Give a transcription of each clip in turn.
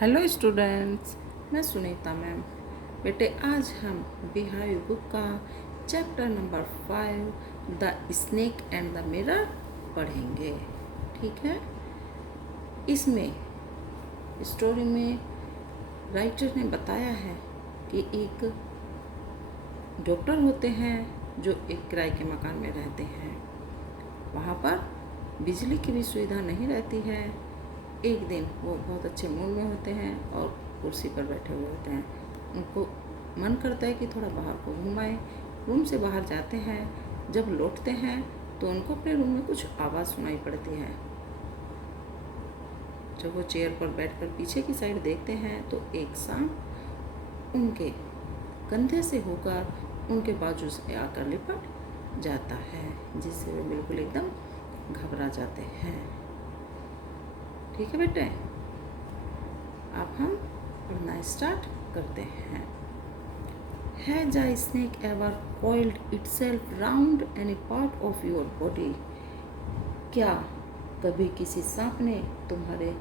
Hello students, मैं Sunita ma'am. बेटे आज हम बिहार बुक का chapter number 5 the snake and the mirror पढ़ेंगे। ठीक है। इसमें स्टोरी में राइटर ने बताया है कि एक डॉक्टर होते हैं जो एक किराए के मकान में रहते हैं। वहाँ पर बिजली की भी सुविधा नहीं रहती है। एक दिन वो बहुत अच्छे मूड में होते हैं और कुर्सी पर बैठे हुए होते हैं। उनको मन करता है कि थोड़ा बाहर को घुमाएं। रूम से बाहर जाते हैं। जब लौटते हैं तो उनको अपने रूम में कुछ आवाज़ सुनाई पड़ती है। जब वो चेयर पर बैठकर पीछे की साइड देखते हैं तो एक सांप उनके कंधे से होकर उनके बाजू से आकर लिपट जाता है, जिससे वे बिल्कुल एकदम घबरा जाते हैं। ठीक है बेटे, अब हम पढ़ना स्टार्ट करते हैं। Has a snake ever coiled itself round any part of your body? क्या कभी किसी सांप ने तुम्हारे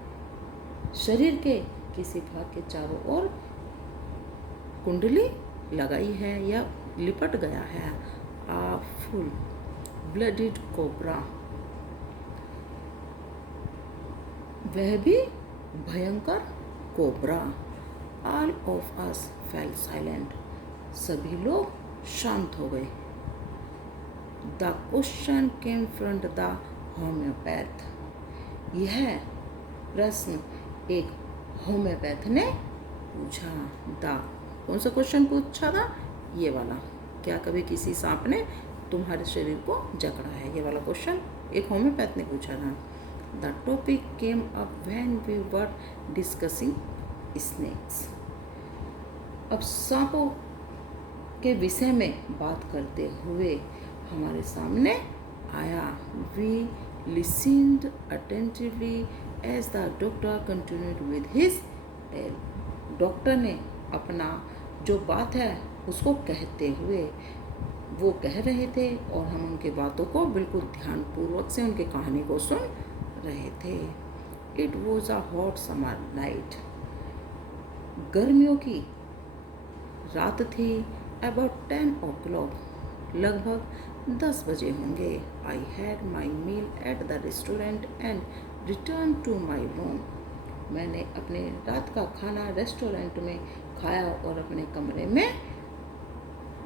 शरीर के किसी भाग के चारों ओर कुंडली लगाई है या लिपट गया है? A full blooded cobra, वह भी भयंकर cobra. All of us fell silent, सभी लोग शांत हो गए। The question came from the homeopath, यह प्रश्न एक होम्योपैथ ने पूछा। कौन सा क्वेश्चन पूछा था? ये वाला, क्या कभी किसी सांप ने तुम्हारे शरीर को जकड़ा है? ये वाला क्वेश्चन एक होम्योपैथ ने पूछा था। The topic came up when we were discussing snakes. अब सांपों के विषय में बात करते हुए हमारे सामने आया। We listened attentively as the doctor continued with his tale. Doctor ने अपना जो बात है उसको कहते हुए वो कह रहे थे और हम उनके बातों को बिल्कुल ध्यानपूर्वक से उनकी कहानी को सुन रहे थे। It was a hot summer night. गर्मियों की रात थी। About 10 o'clock, लगभग 10 बजे होंगे। I had my meal at the restaurant and returned to my room. मैंने अपने रात का खाना रेस्टोरेंट में खाया और अपने कमरे में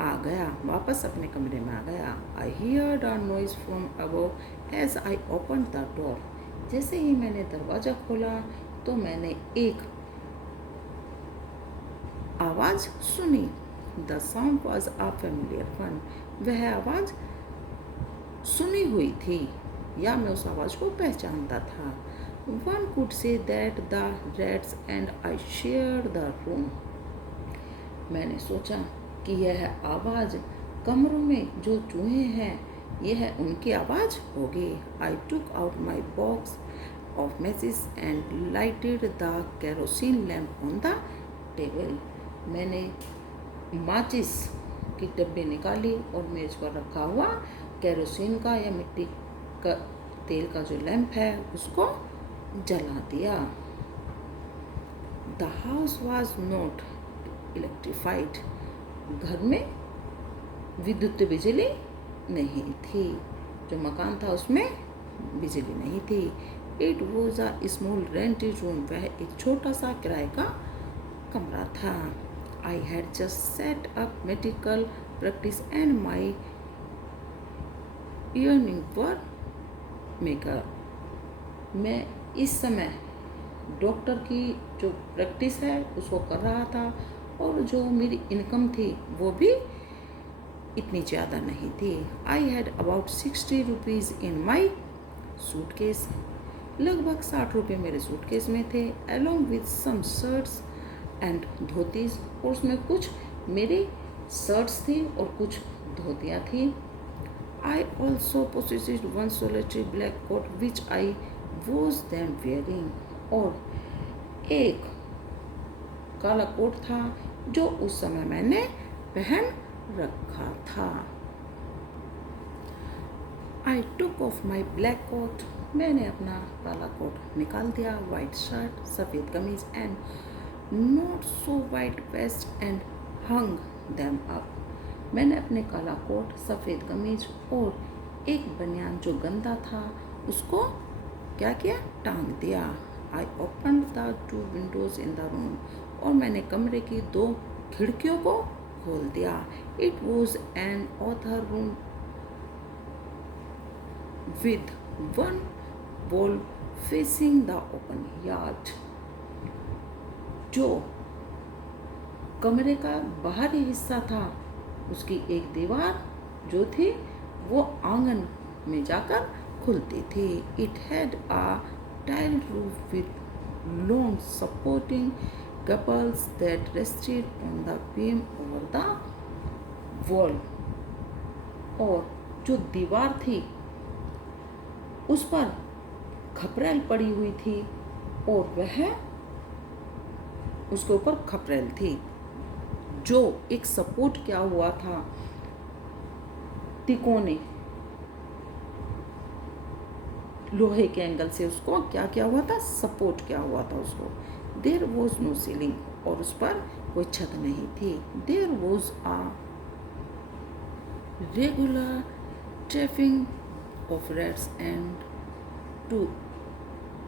आ गया, वापस अपने कमरे में आ गया। I heard a noise from above as I opened the door. जैसे ही मैंने दरवाज़ा खोला तो मैंने एक आवाज़ सुनी। The sound was a familiar one. वह आवाज़ सुनी हुई थी या मैं उस आवाज़ को पहचानता था। One could say that the rats and I shared the room. मैंने सोचा कि यह आवाज़ कमरों में जो चूहे हैं यह उनकी आवाज़ होगी। I took out my box of matches and lighted the kerosene lamp on the table. मैंने माचिस की डब्बी निकाली और मेज पर रखा हुआ केरोसिन का या मिट्टी का तेल का जो लैंप है उसको जला दिया। The house was not electrified. घर में विद्युत बिजली नहीं थी। जो मकान था उसमें बिजली नहीं थी। It was a small rented room. वह एक छोटा सा किराए का कमरा था। I had just set up medical practice and my earnings were maker. मैं इस समय डॉक्टर की जो प्रैक्टिस है उसको कर रहा था और जो मेरी इनकम थी वो भी इतनी ज़्यादा नहीं थी। I had about 60 rupees in my suitcase. लगभग 60 रुपये मेरे सूटकेस में थे। Along with some shirts and dhotis, और उसमें कुछ मेरी शर्ट्स थी और कुछ धोतियाँ थी। I also possessed one solitary black coat which I was then wearing. और एक काला कोट था जो उस समय मैंने पहन रखा था। I took off my black coat, मैंने अपना काला कोट निकाल दिया, वाइट शर्ट, सफ़ेद कमीज and not so white vest and hung them up. मैंने अपने काला कोट, सफ़ेद कमीज और एक बनियान जो गंदा था उसको क्या किया, टांग दिया। I open the 2 Windows in the room, और मैंने कमरे की 2 खिड़कियों को खोल दिया। It was an author room with one wall facing the open yard। जो कमरे का बाहरी हिस्सा था उसकी एक दीवार जो थी वो आंगन में जाकर खुलती थी। It had a tiled roof with long supporting couples that rested on the beam over the wall। और जो दीवार थी उस पर खपरेल पड़ी हुई थी और वह उसके ऊपर खपरेल थी जो एक सपोर्ट किया हुआ था, तिकोने लोहे के एंगल से उसको क्या किया हुआ था, सपोर्ट किया हुआ था उसको। देयर वॉज नो सीलिंग, और उस पर कोई छत नहीं थी। There was a regular traffic of rats and to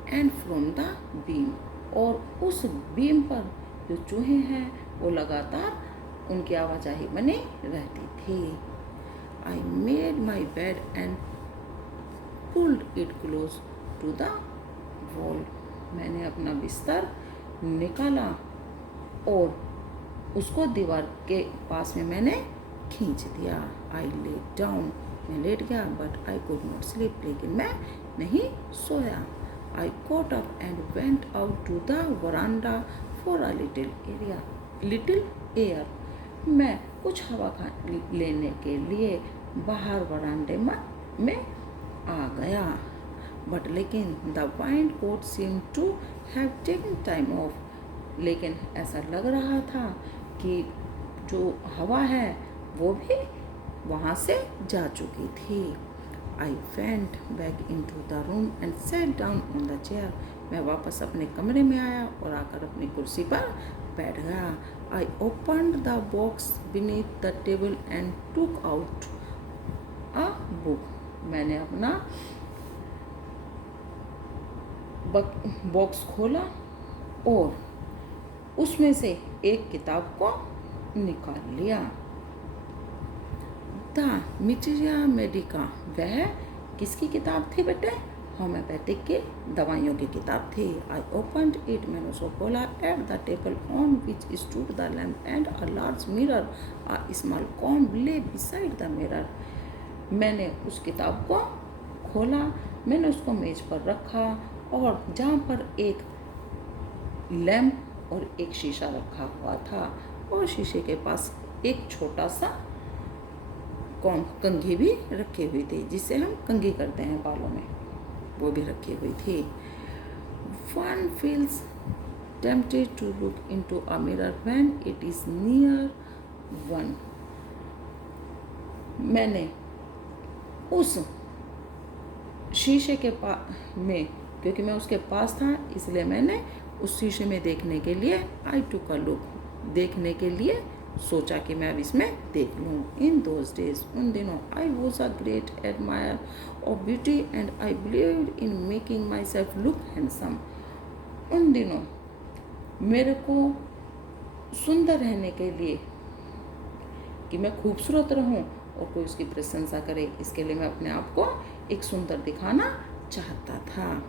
and from the beam, और उस बीम पर जो चूहे हैं वो लगातार उनकी आवाजाही बनी रहती थी। I made my bed and pulled it close to the wall, मैंने अपना बिस्तर निकाला और उसको दीवार के पास में मैंने खींच दिया। आई लेट डाउन, मैं लेट गया, but I could not sleep, लेकिन मैं नहीं सोया। I got up and went out to the veranda for a little air, मैं कुछ हवा लेने के लिए बाहर वरांडे में आ गया। बट लेकिन the wind coat seem to have taken time off, लेकिन ऐसा लग रहा था कि जो हवा है वो भी वहाँ से जा चुकी थी। I went back in to the room and set down on the chair, मैं वापस अपने कमरे में आया और आकर अपनी कुर्सी पर बैठ गया। I opened the box beneath the table and took out a book, मैंने अपना बॉक्स खोला और उसमें से एक किताब को निकाल लिया। द मिटेरिया मेडिका, वह किसकी किताब थी बेटे, होम्योपैथिक की दवाइयों की किताब थी। आई ओपन्ड इट, मैंने उसको खोला। At the table on which stood the lamp and a large mirror, a small comb ले बिसाइड द मिरर, मैंने उस किताब को खोला, मैंने उसको मेज पर रखा और जहाँ पर एक लैम्प और एक शीशा रखा हुआ था और शीशे के पास एक छोटा सा कंघी भी रखी हुई थी जिससे हम कंघी करते हैं बालों में, वो भी रखी हुई थी। One feels tempted to look into a mirror when it is near one, मैंने उस शीशे के पास में, क्योंकि मैं उसके पास था इसलिए मैंने उस शीशे में देखने के लिए आई टुक अ लुक, देखने के लिए सोचा कि मैं अब इसमें देख लूँ। इन दोज डेज, उन दिनों, I was a great admire of beauty and I believed in making my self look handsome, उन दिनों मेरे को सुंदर रहने के लिए, कि मैं खूबसूरत रहूं और कोई उसकी प्रशंसा करे, इसके लिए मैं अपने आप को एक सुंदर दिखाना चाहता था।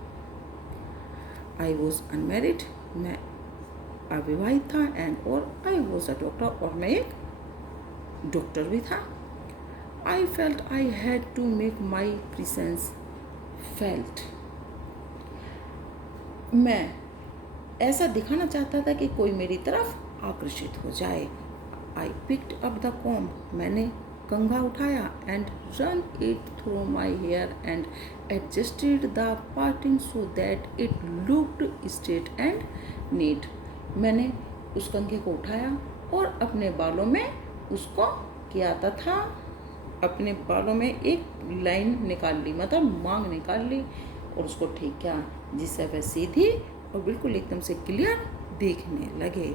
आई वॉज अनमेरिड, मैं अविवाहित था, एंड और आई वॉज अ डॉक्टर, और मैं एक डॉक्टर भी था। I felt I had to make my presence felt, मैं ऐसा दिखाना चाहता था कि कोई मेरी तरफ आकर्षित हो जाए। I picked up the comb, मैंने कंघा उठाया, and run it through my hair and adjusted the parting so that it looked straight and neat, मैंने उस कंघे को उठाया और अपने बालों में उसको किया तथा अपने बालों में एक लाइन निकाल ली, मतलब मांग निकाल ली और उसको ठीक किया, जिससे वह सीधी और बिल्कुल एकदम से क्लियर दिखने लगे।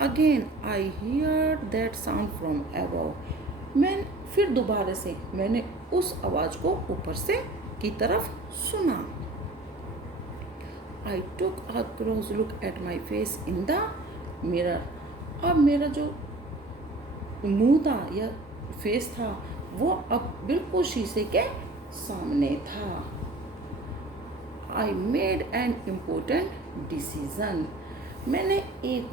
Again I hear that sound from above. मैं फिर दोबारा से मैंने उस आवाज़ को ऊपर से की तरफ सुना। I took a close look at my face in the mirror. अब मेरा जो मुंह था या फेस था वो अब बिल्कुल शीशे के सामने था। I made an important decision. मैंने एक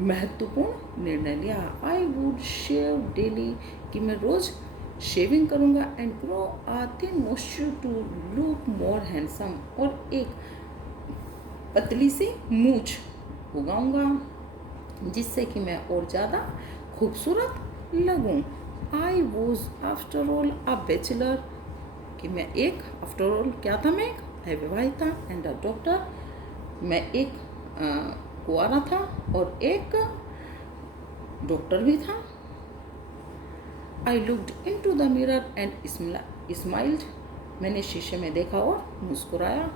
महत्वपूर्ण निर्णय लिया। आई वुड शेव डेली, कि मैं रोज़ शेविंग करूँगा and grow a thin moustache to look more handsome, और एक पतली सी मूछ उगाऊंगा जिससे कि मैं और ज़्यादा खूबसूरत लगूं। I was after all a bachelor, कि मैं एक आफ्टर ऑल क्या था, मैं एक अविवाहित था, एंड अ डॉक्टर, मैं एक कुंवारा था और एक डॉक्टर भी था। I looked in to the mirror and smiled. मैंने शीशे में देखा और मुस्कुराया।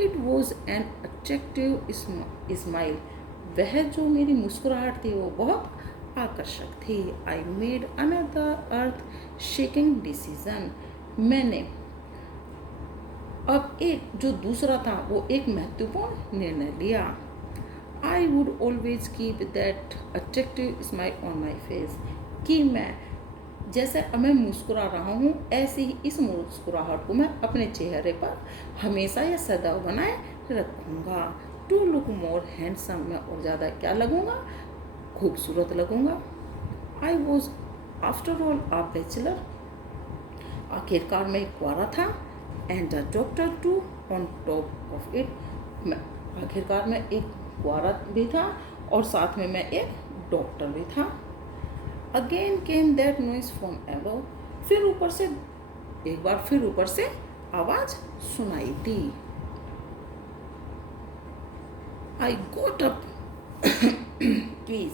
It was an attractive smile. वह जो मेरी मुस्कुराहट थी वो बहुत आकर्षक थी। I made another earth shaking decision. मैंने अब एक जो दूसरा था वो एक महत्वपूर्ण निर्णय लिया। I would always keep that attractive smile on my face, कि मैं जैसे अब मैं मुस्कुरा रहा हूँ ऐसे ही इस मुस्कुराहट को मैं अपने चेहरे पर हमेशा या सदैव बनाए रखूँगा। टू लुक मोर हैंडसम, मैं और ज़्यादा क्या लगूँगा, खूबसूरत लगूँगा। I was after all a bachelor, आखिरकार मैं एक कुंवारा था, and a doctor too on top of it, मैं आखिरकार मैं एक कुंवारा भी था और साथ में मैं एक डॉक्टर भी था। Again came that noise from above. फिर ऊपर से एक बार फिर ऊपर से आवाज़ सुनाई दी। आई गोट अप प्लीज